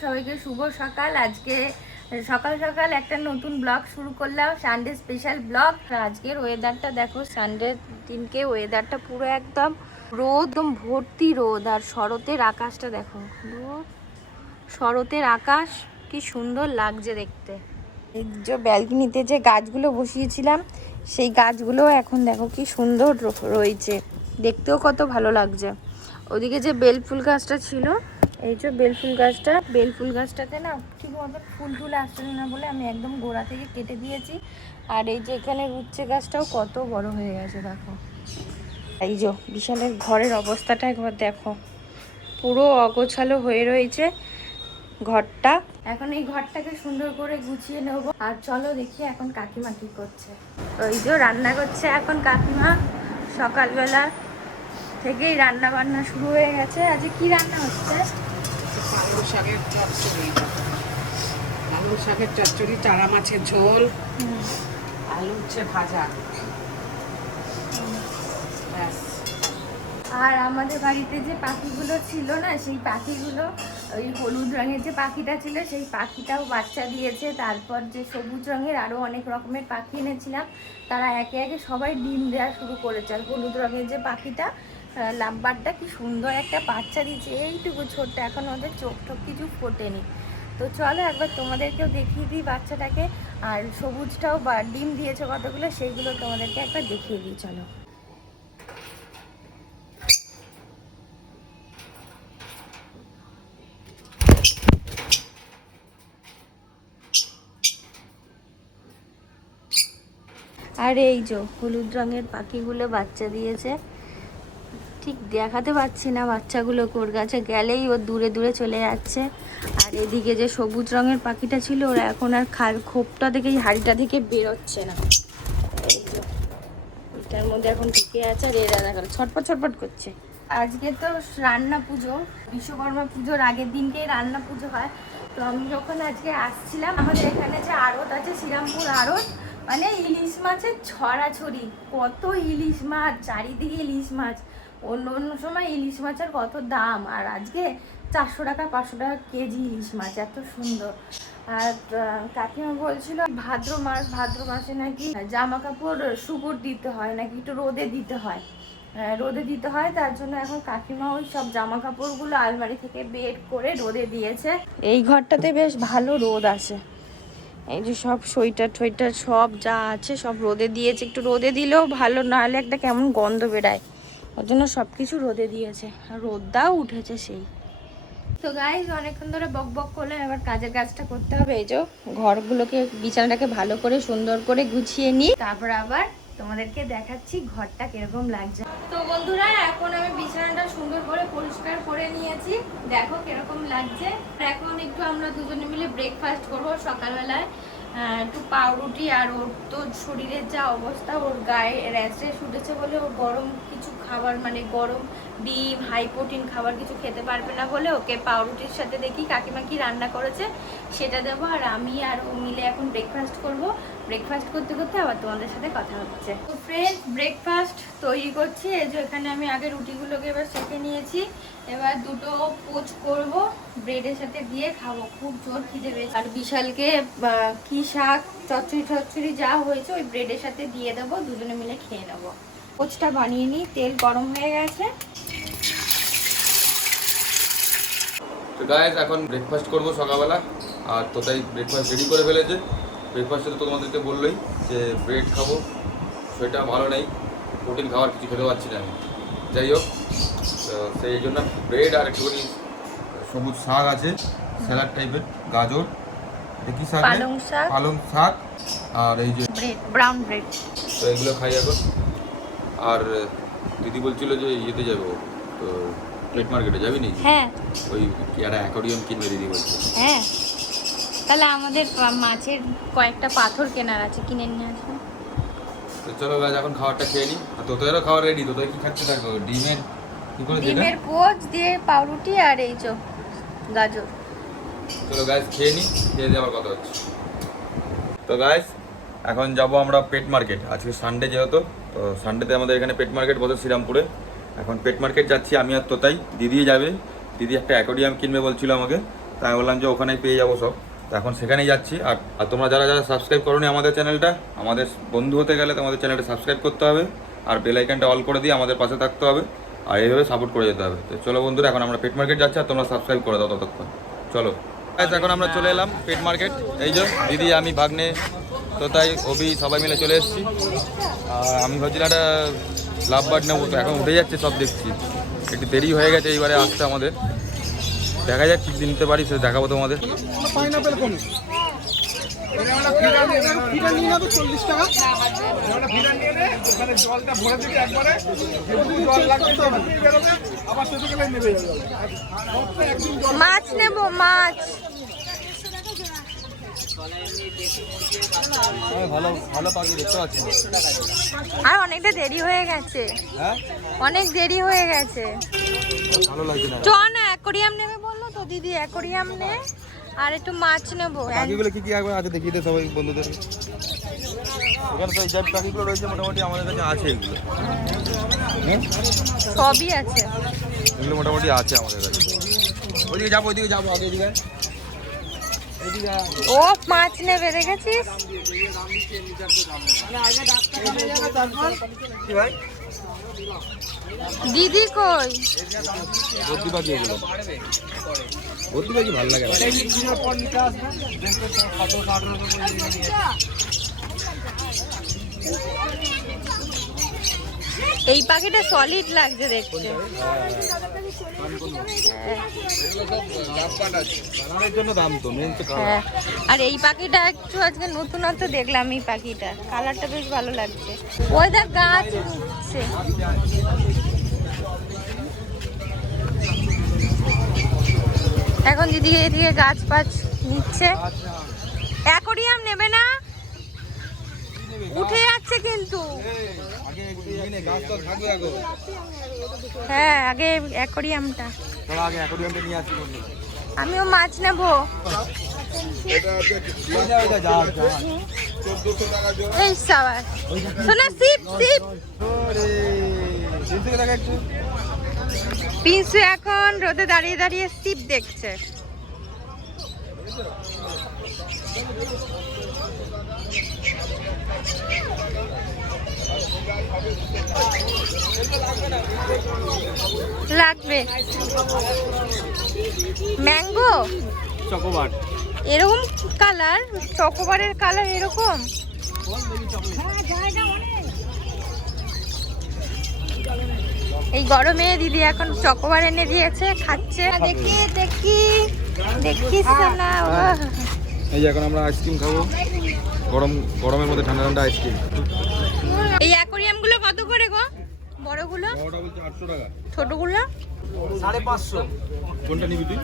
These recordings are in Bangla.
সবাইকে শুভ সকাল। আজকে সকাল সকাল একটা নতুন ব্লগ শুরু করলাম, সানডে স্পেশাল ব্লগ। আজকের ওয়েদারটা দেখো, সানডে দিনকে ওয়েদারটা পুরো একদম রোদ, একদম ভর্তি রোদ। আর শরতের আকাশটা দেখো, শরতের আকাশ কি সুন্দর লাগছে দেখতে। এই যে ব্যালকনিতে যে গাছগুলো বসিয়েছিলাম, সেই গাছগুলো এখন দেখো কি সুন্দর রয়েছে, দেখতেও কত ভালো লাগছে। ওদিকে যে বেলফুল গাছটা ছিল, এই যে বেলফুল গাছটাতে না ঠিক মতো ফুল টুল আসছিল না বলে আমি একদম গোড়া থেকে কেটে দিয়েছি। আর এই যে এখানে উচ্ছে গাছটাও কত বড় হয়ে গেছে দেখো। এই যে বিশালের ঘরের অবস্থাটা একবার দেখো, পুরো অগোছালো হয়ে রয়েছে ঘরটা। এখন এই ঘরটাকে সুন্দর করে গুছিয়ে নেবো। আর চলো দেখি এখন কাকিমা কি করছে। ওই যে রান্না করছে এখন কাকিমা, সকালবেলা থেকেই রান্না বান্না শুরু হয়ে গেছে। আজকে কি রান্না হচ্ছে? আলু শাকের চচ্চড়ি, চারা মাছের ঝোল, আলু উচ্ছে ভাজা। আর আমাদের বাড়িতে যে পাখিগুলো ছিল না, সেই পাখিগুলো, ওই হলুদ রঙের যে পাখিটা ছিল সেই পাখিটাও বাচ্চা দিয়েছে। তারপর যে সবুজ রঙের আরও অনেক রকমের পাখি এনেছিলাম, তারা একে একে সবাই ডিম দেওয়া শুরু করেছে। আর হলুদ রঙের যে পাখিটা, লাভবারটা, কি সুন্দর একটা বাচ্চা দিয়েছে, এইটুকু ছোট্ট, এখন ওদের চোখ টোক কিছু ফোটেনি। তো চলো একবার তোমাদেরকেও দেখিয়ে দিই বাচ্চাটাকে। আর সবুজটাও ডিম দিয়েছে কতগুলো, সেইগুলো তোমাদেরকে একবার দেখিয়ে দিই চলো। আর এই যে হলুদ রঙের পাখিগুলো বাচ্চা দিয়েছে, ঠিক দেখাতে পাচ্ছি না বাচ্চাগুলো কোর গাছে, গেলেই ও দূরে দূরে চলে যাচ্ছে। আর এদিকে যে সবুজ রঙের পাখিটা ছিল, ওরা এখন আর খোপটা থেকে, হাড়িটা থেকে বেরোচ্ছে না। এই যে এটার মধ্যে এখন ঢুকে আছে, আর এরা দেখা ছটপট ছটপট করছে। আজকে তো রান্না পুজো, বিশ্বকর্মা পুজোর আগের দিনকেই রান্না পুজো হয়। তো আমি যখন আজকে আসছিলাম, আমাদের এখানে যে আড়ত আছে, শ্রীরামপুর আড়ত, মানে ইলিশ মাছের ছড়াছড়ি, কত ইলিশ মাছ, চারিদিকে ইলিশ মাছ। অন্য অন্য সময় ইলিশ মাছের কত দাম, আর আজকে 400 টাকা 500 টাকা কেজি ইলিশ মাছ, এত সুন্দর। আর কাকিমা বলছিল ভাদ্র মাসে নাকি জামা কাপড় শুকর দিতে হয়, নাকি একটু রোদে দিতে হয়, তার জন্য এখন কাকিমা ওই সব জামা কাপড়গুলো আলমারি থেকে বের করে রোদে দিয়েছে। এই ঘরটাতে বেশ ভালো রোদ আসে, এই যে সব সোয়েটার সব যা আছে সব রোদে দিয়েছে। একটু রোদে দিলেও ভালো, নাহলে একটা কেমন গন্ধ বেড়ায়, ওর জন্য সব কিছু রোদে দিয়েছে। আর রোদটাও উঠেছে সেই। তো গাইজ অনেকক্ষণ ধরে বক বক করলে, এবার কাজের কাজটা করতে হবে। এই যে ঘরগুলোকে, বিছানাটাকে ভালো করে সুন্দর করে গুছিয়ে নিই, তারপর আবার তোমাদেরকে দেখাচ্ছি ঘরটা কিরকম লাগছে। তো বন্ধুরা, এখন আমি বিছানাটা সুন্দর করে পরিষ্কার করে নিয়েছি, দেখো কিরকম লাগছে। এখন একটু আমরা দুজনে মিলে ব্রেকফাস্ট করবো সকালবেলায়। একটু পাউরুটি, আর ওর তো শরীরের যা অবস্থা, ওর গায়ে র্যাশ উঠেছে বলে ও গরম কিছু খাবার, মানে গরম ডিম, হাই প্রোটিন খাবার কিছু খেতে পারবে না বলে ওকে পাউরুটির সাথে দেখি কাকিমা কি রান্না করেছে সেটা দেবো। আর আমি আর ও মিলে এখন ব্রেকফাস্ট করব। ব্রেকফাস্ট করতে করতে আবার তোমাদের সাথে কথা হচ্ছে। তো ফ্রেন্ড, ব্রেকফাস্ট তৈরি করছি। এই যে এখানে আমি আগে রুটিগুলোকে এবার সেঁকে নিয়েছি, এবার দুটো পোচ করব, ব্রেডের সাথে দিয়ে খাবো, খুব জোর খিদে পেয়েছে। আর বিশালকে কি শাক, চচ্চড়ি যা হয়েছে ওই ব্রেডের সাথে দিয়ে দেবো, দুজনে মিলে খেয়ে নেবো। পোচটা বানিয়ে নিই, তেল গরম হয়ে গেছে। তো গাইস, এখন ব্রেকফাস্ট করবো সকালবেলা, আর তো তাই ব্রেকফাস্ট রেডি করে ফেলেছে। ব্রেকফাস্টে তো তোমাদেরকে বললোই যে ব্রেড খাবো, সেটা ভালো নেই, প্রোটিন খাবার কিছু খেতে পারছি না আমি। যাই হোক, তো সেই জন্য ব্রেড আর একটুখানি সবুজ শাক আছে, স্যালাড টাইপের, গাজর, দেখি শাক, পালং শাক, আর এই যে ব্রাউন ব্রেড, তো এগুলো খাই এখন। আর দিদি বলছিল যে ইয়েতে যাবো, তো পেট মার্কেটে যাবি নি? হ্যাঁ, ওই একটা অ্যাকোয়ারিয়াম কিনবে দিদি বলছে। হ্যাঁ, তাহলে আমাদের মাছের কয়েকটা পাথর কেনার আছে, কিনে নিয়ে আসবো। তো চলো গাছ, এখন খাবারটা খেয়ে নিই। আর তোদেরও খাবার রেডি, তোদের কি খাচ্ছে দেখো, ডিমের কি করে, ডিমের পোচ দিয়ে পাউরুটি আর এই যে গাজর। চলো গাছ খেয়ে নিই, খেয়ে দিয়ে আবার কথা হচ্ছে। তো গাইস, এখন যাব আমরা পেট মার্কেট। আজকে সানডে যেহেতু, তো সানডেতে আমাদের এখানে পেট মার্কেট বসে শ্রীরামপুরে। এখন পেট মার্কেট যাচ্ছি আমি আর তোতাই, দিদি যাবে। দিদি একটা অ্যাকোয়ারিয়াম কিনবে বলছিল আমাকে, তাই আমি বললাম যে ওখানেই পেয়ে যাবো সব। তো এখন সেখানেই যাচ্ছি। আর তোমরা যারা যারা সাবস্ক্রাইব করোনি আমাদের চ্যানেলটা, আমাদের বন্ধু হতে গেলে তোমাদের চ্যানেলটা সাবস্ক্রাইব করতে হবে, আর বেল আইকনটা অল করে দিয়ে আমাদের পাশে থাকতে হবে, আর এইভাবে সাপোর্ট করে যেতে হবে। তো চলো বন্ধুরা, এখন আমরা পেট মার্কেট যাচ্ছি, আর তোমরা সাবস্ক্রাইব করে দাও ততক্ষণ। চলো এখন আমরা চলে এলাম পেট মার্কেট। এই যে দিদি, আমি, ভাগ্নে, তো তাই অভি সবাই মিলে চলে এসেছি। আর আমি ভাবছিলাম একটা লাভ বার্ড নেবো, তো এখন উঠে যাচ্ছে সব, দেখছি একটু দেরি হয়ে গেছে এইবারে আসতে আমাদের। দেখা যাক কী নিতে পারি, সে দেখাবো তোমাদের। মাছ নেব, মাছ। ভালো ভালো পাখি দেখতে পাচ্ছি। আর অনেকটা দেরি হয়ে গেছে। হ্যাঁ, অনেক দেরি হয়ে গেছে। ভালো লাগছে না। চ না, অ্যাকোরিয়াম নেবে বললো তো দিদি, অ্যাকোরিয়াম নে, আর একটু মাছ নেবো। পাখিগুলো কি কি আছে দেখিয়ে দে সবাই বন্ধুদের। এখানে তো এই যে পাখিগুলো রয়েছে মোটামুটি আমাদের কাছে আছে, এগুলো সবই আছে, এগুলো মোটামুটি আছে আমাদের কাছে। ওইদিকে যাবো, ওইদিকে যাবো, আগে এদিকে। ও মাছ নেবে, দেখেছিস? দিদি কই? ভর্তি পাখি এগুলো, ভর্তি পাখি ভালো লাগে। এই পাখিটা সলিড লাগছে দেখতে। হ্যাঁ, আর এই পাখিটা একটু আজকে নতুনত্ব দেখলাম, এই পাখিটা কালারটা বেশ ভালো লাগছে। ওই দেখ গাছ নিচ্ছে। এখন দিদি এদিকে গাছ পাছ নিচ্ছে। অ্যাকোরিয়াম নেবে না? উঠে যাচ্ছে কিন্তু। হ্যাঁ, আগে অ্যাকোরিয়ামটা। আমিও মাছ নেবো। এই সাবাস শোনা, সিপ সিপ। পিন্সু এখন রোদে দাঁড়িয়ে দাঁড়িয়ে সিপ দেখছে। লাগবে ম্যাঙ্গো চকোবার, এরকম কালার, চকোবারের কালার এরকম। এই গরমে দিদি এখন চকোবার এনে দিয়েছে, খাচ্ছে। দেখি দেখি দেখিস না। এই যে এখন আমরা আইসক্রিম খাবো, গরমের মধ্যে ঠান্ডা ঠান্ডা আইসক্রিম। এই অ্যাকোরিয়াম গুলো কত করে গো? বড়গুলো? বড়টা বলছে 800 টাকা, ছোটগুলো 550। কোনটা নিবি তুই?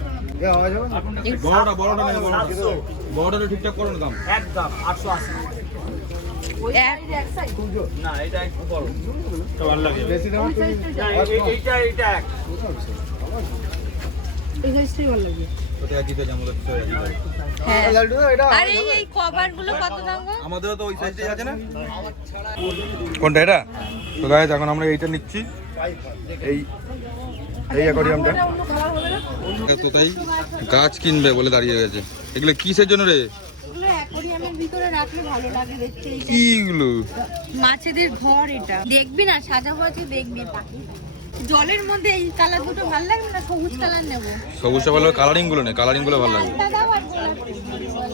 বড়টা নেই, বড়টা ঠিকঠাক করো না দাম। একদম 880। না, এটা একটু বড়, এটা ভালো লাগে বেশি দাম। এইটা এক। এই সাইজটাই ভালো লাগে। ওটা একই সাইজ, আমাদের তো একই সাইজ। হ্যাঁ। আর এই কভার গুলো কত দাম গো? আমাদেরও তো ওই সাইজটাই আছে না? কোনটা এটা? তো গাইস এখন আমরা এইটা নিচ্ছি, এই অ্যাকোরিয়ামটা। তো তাই গাছ কিনবে বলে দাঁড়িয়ে গেছে। এগুলো কিসের জন্য রে? এগুলো অ্যাকোরিয়ামের ভিতরে রাখলে ভালো লাগে দেখতে। কি এগুলো? মাছেদের ঘর এটা। দেখবি না, সাজাবো আছে, দেখবি পাখি। জলের মধ্যে এই কালার দুটো ভালো লাগবে না? সবুজ কালার নেব। সবুজটা ভালো, কালারিং গুলো নেই, কালারিং গুলো ভালো লাগে।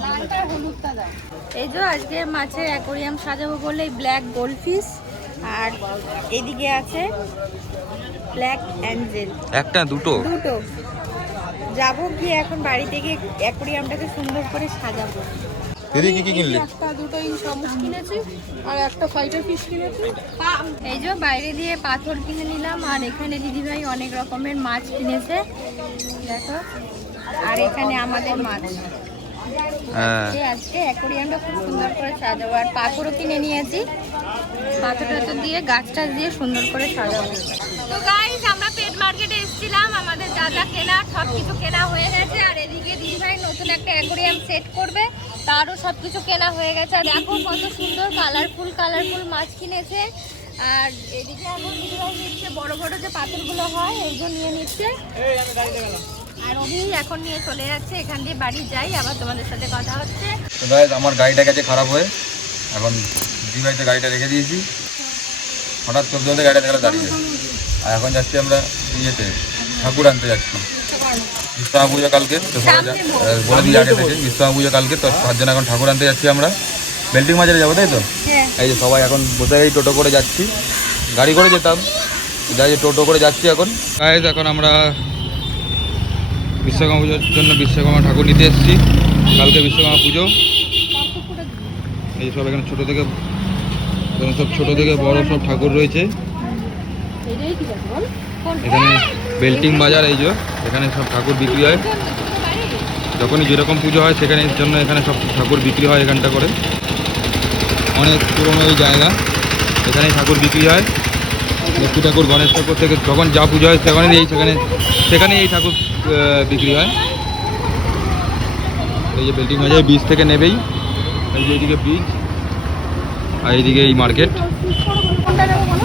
লালটা আর হলুদটা দাও। এই যে আজকে মাছের অ্যাকোরিয়াম সাজাবো বলে ব্ল্যাক গোল্ডফিশ, আর এদিকে আছে ব্ল্যাক অ্যাঞ্জেল। একটা দুটো যাবো গিয়ে এখন বাড়ি থেকে অ্যাকোরিয়ামটাকে সুন্দর করে সাজাবো। দিদি কি কি কিনলি? একটা দুটো শামুক কিনেছি, আর একটা ফাইটার ফিশ কিনেছি। এই যে বাইরে দিয়ে পাথর কিনে নিলাম, আর এখানে দিদিভাই অনেক রকমের মাছ কিনেছে দেখো, আর এখানে আমাদের মাছ। আজকে অ্যাকোরিয়ামটা খুব সুন্দর করে সাজাবো, আর পাথরও কিনে নিয়েছি, পাথর টাথর দিয়ে গাছ টাছ দিয়ে সুন্দর করে সাজাবো। তো গাইস, আমরা পেট মার্কেটে এসেছিলাম, আমাদের যা যা কেনা সব কিছু কেনা হয়ে গেছে, আর এদিকে দিদিভাই নতুন একটা অ্যাকোরিয়াম সেট করবে, তারও সব কিছু কেনা হয়ে গেছে। আর দেখো কত সুন্দর কালারফুল মাছ কিনেছে। আর এদিকে এখন দিদিভাই নিচ্ছে বড় বড় যে পাথরগুলো হয়, এইগুলো নিয়ে নিচ্ছে। আর অভি এখন নিয়ে চলে যাচ্ছে, এখান দিয়ে বাড়ি যাই, আবার তোমাদের সাথে কথা হচ্ছে। তো গাইস আমার গাড়িটা গেছে খারাপ হয়ে, এখন দিদিভাইতে গাড়িটা রেখে দিয়েছি। হঠাৎ চলতে চলতে গাড়িটা দেখলে দাঁড়িয়ে, আর এখন যাচ্ছি আমরা ইয়েতে ঠাকুর আনতে যাচ্ছি। বিশ্বকর্মা পুজো কালকে, তো সবাই বলে দিই আগে থেকে বিশ্বকর্মা পুজো কালকে, তো তার জন্য এখন ঠাকুর আনতে যাচ্ছি আমরা। বেল্টিং বাজারে যাবো, তাই তো? এই যে সবাই এখন বসে গেছি, টোটো করে যাচ্ছি, গাড়ি করে যেতাম, যাই টোটো করে যাচ্ছি এখন। গাইস এখন আমরা বিশ্বকর্মা পুজোর জন্য বিশ্বকর্মা ঠাকুর নিতে এসেছি। কালকে বিশ্বকর্মা পুজো। এই সব এখানে ছোট থেকে বড় সব ঠাকুর রয়েছে এখানে। বেল্টিং বাজার, এই যে এখানে সব ঠাকুর বিক্রি হয়, যখনই যেরকম পুজো হয় সেখানে জন্য এখানে সব ঠাকুর বিক্রি হয় এখানটা করে। অনেক পুরনো এই জায়গা, এখানে ঠাকুর বিক্রি হয়। লক্ষ্মী ঠাকুর, গণেশ ঠাকুর থেকে যখন যা পুজো হয় সেখানে এই ঠাকুর বিক্রি হয়। এই যে বেল্টিং বাজার বীজ থেকে নেবেই, এই যে এইদিকে বীজ আর এইদিকে এই মার্কেট।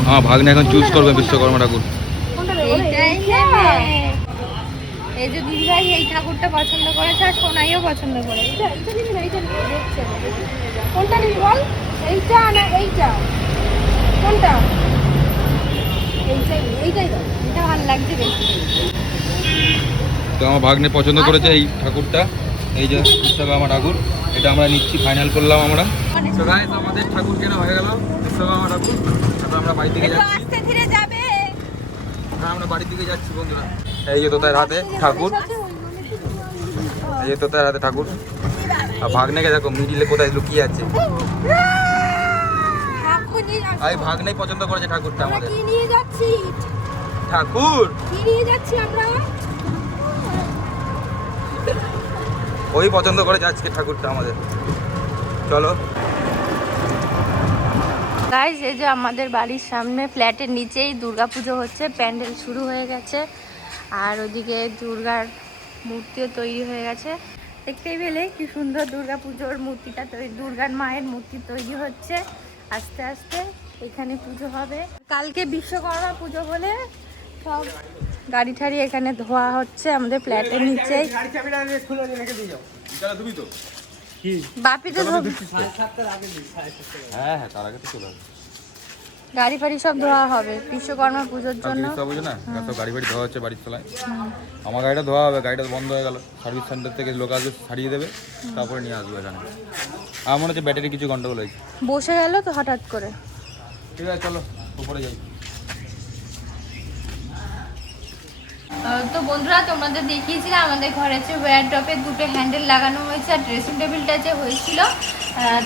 আমার ভাগ্নে এখন চুজ করবে বিশ্বকর্মা ঠাকুর। এই যে দিদিভাই এই ঠাকুরটা পছন্দ করেছে, আর সোনাইও পছন্দ করে। কোনটা নিবি বল? এইটা না এইটা? কোনটা? এইটাই তো, এটা ভালো লাগছে বেশি। তো আমার ভাগ্নে পছন্দ করেছে এই ঠাকুরটা, এই যে বিশ্বকর্মা ঠাকুর, এটা আমরা নিচ্ছি, ফাইনাল করলাম আমরা। তো গাইস আমাদের ঠাকুর কেনা হয়ে গেল, বিশ্বকর্মা ঠাকুর। তারপর আমরা বাড়ি থেকে যাচ্ছি, আস্তে ধীরে যাবে। হ্যাঁ আমরা বাড়ির দিকে যাচ্ছি বন্ধুরা। এই যে তোতার হাতে ঠাকুর, এই যে তোতার হাতে ঠাকুর। আর ভাগ্নেকে দেখো মিডিলে কোথায় লুকিয়ে আছে। এই ভাগ্নেই পছন্দ করেছে ঠাকুরটা আমাদের। কি নিয়ে যাচ্ছি? ঠাকুর কি নিয়ে যাচ্ছি আমরা? ওই পছন্দ করেছে আজকে ঠাকুরটা আমাদের। চলো গাইস, এই যে আমাদের বাড়ির সামনে ফ্ল্যাটের নিচেই দুর্গাপুজো হচ্ছে, প্যান্ডেল শুরু হয়ে গেছে, আর ওদিকে দুর্গার মূর্তিও তৈরি হয়ে গেছে। দেখতেই পেলে কি সুন্দর দুর্গাপুজোর মূর্তিটা তৈরি, দুর্গার মায়ের মূর্তি তৈরি হচ্ছে আস্তে আস্তে। এখানে পুজো হবে কালকে, বিশ্বকর্মা পুজো বলে সব গাড়ি ঠাড়ি এখানে ধোয়া হচ্ছে আমাদের ফ্ল্যাটের নিচেই। বাপি তো হ্যাঁ তার আগে তো চলে আসবে। গাড়ি ফাড়ি সব ধোয়া হবে বিশ্বকর্মা পুজোর জন্য। বুঝো না, তো গাড়ি ফাড়ি ধোয়া হচ্ছে বাড়ির তলায়। আমার গাড়িটা ধোয়া হবে, গাড়িটা বন্ধ হয়ে গেল, সার্ভিস সেন্টার থেকে লোক আসবে, ছাড়িয়ে দেবে, তারপরে নিয়ে আসবে এখানে। আমার মনে হচ্ছে ব্যাটারি কিছু গন্ডগোল হয়েছে, বসে গেল তো হঠাৎ করে। ঠিক আছে চলো উপরে যাই। তো বন্ধুরা, তোমাদের দেখিয়েছিলাম আমাদের ঘরে যে ওয়্যারড্রপে দুটো হ্যান্ডেল লাগানো হয়েছে, আর ড্রেসিং টেবিলটা যে হয়েছিল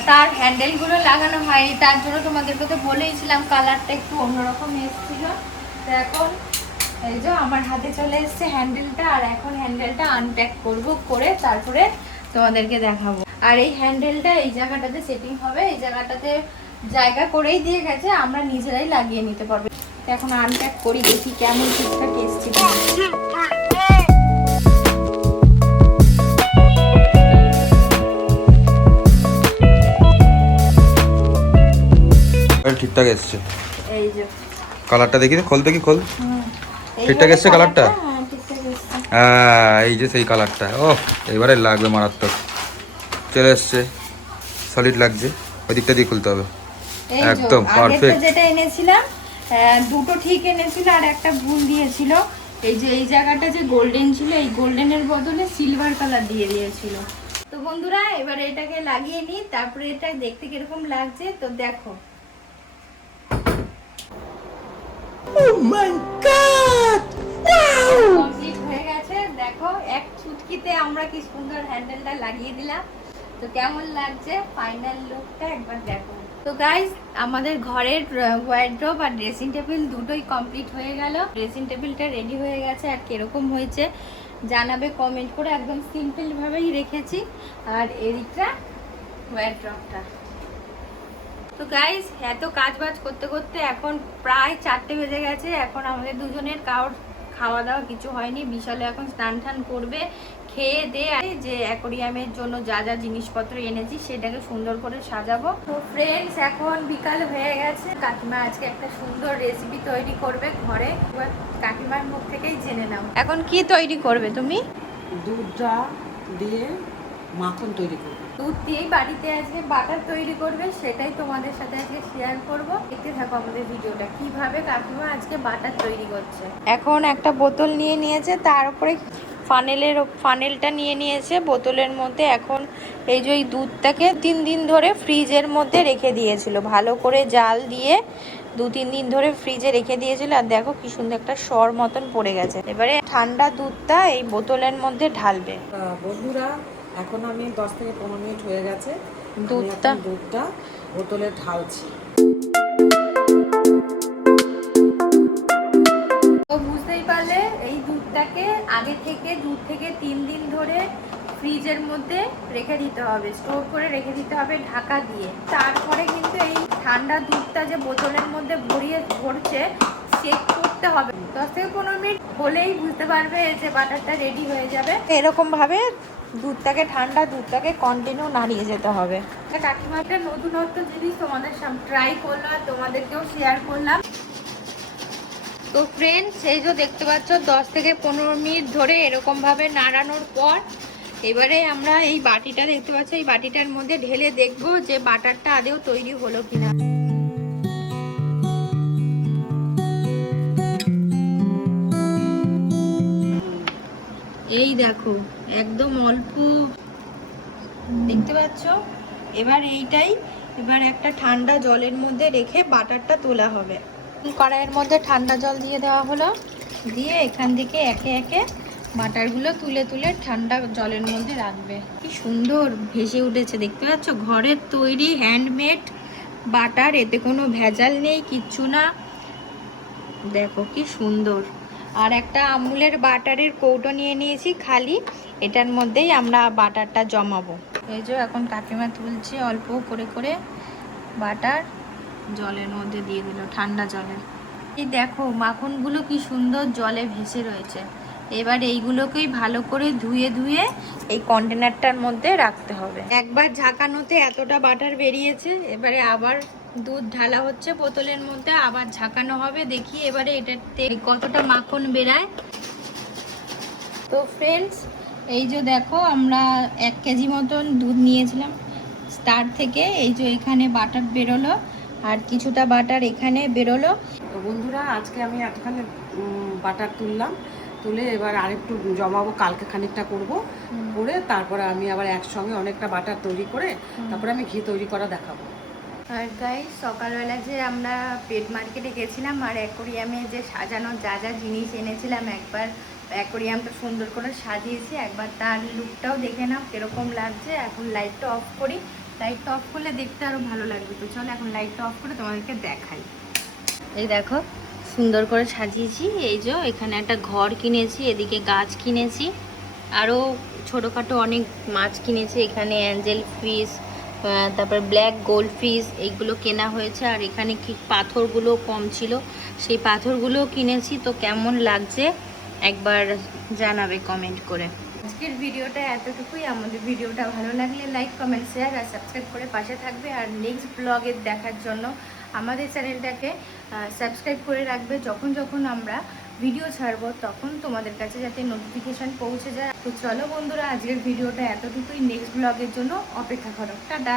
তার হ্যান্ডেলগুলো লাগানো হয়নি, তার জন্য তোমাদেরকে তো বলেইছিলাম কালারটা একটু অন্যরকম এসেছিল। তো এখন এই যে আমার হাতে চলে এসছে হ্যান্ডেলটা, আর এখন হ্যান্ডেলটা আনপ্যাক করব, করে তারপরে তোমাদেরকে দেখাবো। আর এই হ্যান্ডেলটা এই জায়গাটাতে সেটিং হবে, এই জায়গাটাতে জায়গা করেই দিয়ে গেছে, আমরা নিজেরাই লাগিয়ে নিতে পারবো। এখন আনপ্যাক করি, দেখি কেমন ঠিকঠাক এসছে। ঠিকঠাক এসছে, এই যে কালারটা দেখি, খোল দেখি, খোল। ঠিকঠাক এসছে কালারটা? হ্যাঁ এই যে সেই কালারটা, ও এবারে লাগবে মারাত্মক, চলে এসছে, সলিড লাগছে। ওই দিকটা দিয়ে খুলতে হবে, একদম পারফেক্ট। যেটা এনেছিলাম দুটো ঠিক এনেছিল, আর একটা ভুল দিয়েছিল। এই যে এই জায়গাটা যে গোল্ডেন ছিল, এই গোল্ডেনের বদলে সিলভার কালার দিয়ে দিয়েছিল। তো বন্ধুরা এবার এটাকে লাগিয়ে নিই, তারপরে এটা দেখতে কিরকম লাগছে তো দেখো। Oh my God! Wow! Complete হয়ে গেছে, দেখো এক চুটকিতে আমরা কি সুন্দর হ্যান্ডেলটা লাগিয়ে দিলাম। তো কেমন লাগছে ফাইনাল লুকটা একবার দেখো। তো গাইস, আমাদের ঘরের ওয়ার্ড্রোব আর ড্রেসিং টেবিল দুটোই কমপ্লিট হয়ে গেল। ড্রেসিং টেবিলটা রেডি হয়ে গেছে, আর কিরকম হয়েছে জানাবে কমেন্ট করে। একদম সিম্পল ভাবেই রেখেছি, আর এদিকটা ওয়ার্ড্রোবটা। তো গাইস, এত কাজ বাজ করতে করতে এখন প্রায় 4টে বেজে গেছে। এখন আমাদের দুজনের কারোর খাওয়া দাওয়া কিছু হয়নি। বিশালে এখন স্নান টান করবে, খেয়ে দিয়ে যে অ্যাকোরিয়ামের জন্য যা যা জিনিসপত্র এনেছি সেটাকে সুন্দর করে সাজাবো। তো ফ্রেন্ডস, এখন বিকাল হয়ে গেছে। কাকিমা আজকে একটা সুন্দর রেসিপি তৈরি করবে ঘরে, কাকিমার মুখ থেকেই জেনে নাও। এখন কি তৈরি করবে তুমি? দুধটা দিয়ে মাখন তৈরি করব। দুধ দিয়েই বাড়িতে আজকে বাটার তৈরি করবে, সেটাই তোমাদের সাথে আজকে শেয়ার করব। দেখতে থাকো আমাদের ভিডিওটা কিভাবে কাকিমা আজকে বাটার তৈরি করছে। এখন একটা বোতল নিয়ে নিয়েছে, তার উপরে ফানেলটা নিয়ে নিয়েছে বোতলের মধ্যে। এখন এই যে এই দুধটাকে 3 দিন ধরে ফ্রিজের মধ্যে রেখে দিয়েছিল, ভালো করে জাল দিয়ে 2-3 দিন ধরে ফ্রিজে রেখে দিয়েছিল। আর দেখো কি সুন্দর একটা সর মতন পড়ে গেছে। এবারে ঠান্ডা দুধটা এই বোতলের মধ্যে ঢালবে। বন্ধুরা এখন আমি 10 থেকে 15 মিনিট হয়ে গেছে, দুধটা বোতলে ঢালছি। তো বুঝতেই পারলে এই দুধটাকে আগে থেকে 2 থেকে 3 দিন ধরে ফ্রিজের মধ্যে রেখে দিতে হবে, স্টোর করে রেখে দিতে হবে ঢাকা দিয়ে। তারপরে কিন্তু এই ঠান্ডা দুধটা যে বোতলের মধ্যে ভরছে চেক করতে হবে। 10 থেকে 15 মিনিট হলেই বুঝতে পারবে যে বাটারটা রেডি হয়ে যাবে। এরকম ভাবে ঠান্ডা দুধটাকে কন্টিনিউ নাড়িয়ে যেতে হবে। কাকিমা একটা নতুনত্ব জিনিস তোমাদের সামনে ট্রাই করলাম, তোমাদেরকেও শেয়ার করলাম। তো ফ্রেন্ডস, এই যে দেখতে পাচ্ছ 10 থেকে 15 মিনিট ধরে এরকম ভাবে নাড়ানোর পর এবারে আমরা এই বাটিটা দেখতে পাচ্ছ, এই বাটিটার মধ্যে ঢেলে দেখবো যে বাটারটা আদৌ তৈরি হলো কিনা। এই দেখো একদম অল্প দেখতে পাচ্ছ। এবার একটা ঠান্ডা জলের মধ্যে রেখে বাটারটা তোলা হবে। কড়াইয়ের মধ্যে ঠান্ডা জল দিয়ে দেওয়া হলো, দিয়ে এখান থেকে একে একে বাটারগুলো তুলে তুলে ঠান্ডা জলের মধ্যে রাখবে। কি সুন্দর ভেসে উঠেছে দেখতে পাচ্ছ, ঘরের তৈরি হ্যান্ডমেড বাটার, এতে কোনো ভেজাল নেই, কিচ্ছু না। দেখো কি সুন্দর। আর একটা আমুলের বাটারের কৌটো নিয়ে নিয়েছি খালি, এটার মধ্যেই আমরা বাটারটা জমাবো। এই যে এখন কাকিমা তুলছে অল্প করে করে বাটার, জলের মধ্যে দিয়ে দিল, ঠান্ডা জলে। এই দেখো মাখনগুলো কি সুন্দর জলে ভেসে রয়েছে। এবার এইগুলোকেই ভালো করে ধুয়ে ধুয়ে এই কন্টেনারটার মধ্যে রাখতে হবে। একবার ঝাঁকানোতে এতটা বাটার বেরিয়েছে, এবারে আবার দুধ ঢালা হচ্ছে বোতলের মধ্যে, আবার ঝাঁকানো হবে। দেখি এবারে এটাতে কতটা মাখন বেরায়। তো ফ্রেন্ডস, এই যে দেখো আমরা 1 কেজি মতন দুধ নিয়েছিলাম, তার থেকে এই যে এখানে বাটার বেরোলো আর কিছুটা বাটার এখানে বেরোলো। তো বন্ধুরা আজকে আমি এতখানি বাটার তুলে এবার আরেকটু জমাবো, কালকে খানিকটা করবো, করে তারপরে আমি আবার একসঙ্গে অনেকটা বাটার তৈরি করে তারপরে আমি ঘি তৈরি করা দেখাবো। আর গাইস, সকালবেলা যে আমরা পেট মার্কেটে গেছিলাম আর অ্যাকোরিয়ামে যে সাজানো যা যা জিনিস এনেছিলাম, একবার অ্যাকোরিয়ামটা সুন্দর করে সাজিয়েছি, একবার তার লুকটাও দেখে নাও কিরকম লাগছে। এখন লাইটটা অফ করি, লাইটটা অফ করলে দেখতে আরও ভালো লাগবে। তো চলো এখন লাইটটা অফ করে তোমাদেরকে দেখাই। এই দেখো সুন্দর করে সাজিয়েছি। এই যে এখানে একটা ঘর কিনেছি, এদিকে গাছ কিনেছি, আরও ছোটোখাটো অনেক মাছ কিনেছি। এখানে অ্যাঞ্জেল ফিশ, তারপর ব্ল্যাক গোল্ড ফিশ, এইগুলো কেনা হয়েছে। আর এখানে কি পাথরগুলো কম ছিল, সেই পাথরগুলো কিনেছি। তো কেমন লাগছে একবার জানাবে কমেন্ট করে। আজকের ভিডিওটা এতটুকুই। আমাদের ভিডিওটা ভালো লাগলে লাইক, কমেন্ট, শেয়ার আর সাবস্ক্রাইব করে পাশে থাকবে। আর নেক্সট ব্লগের দেখার জন্য আমাদের চ্যানেলটাকে সাবস্ক্রাইব করে রাখবে। যখন যখন আমরা ভিডিও ছাড়বো তখন তোমাদের কাছে যাতে নোটিফিকেশান পৌঁছে যায়। তো চলো বন্ধুরা, আজকের ভিডিওটা এতটুকুই। নেক্সট ব্লগের জন্য অপেক্ষা করো। টাটা।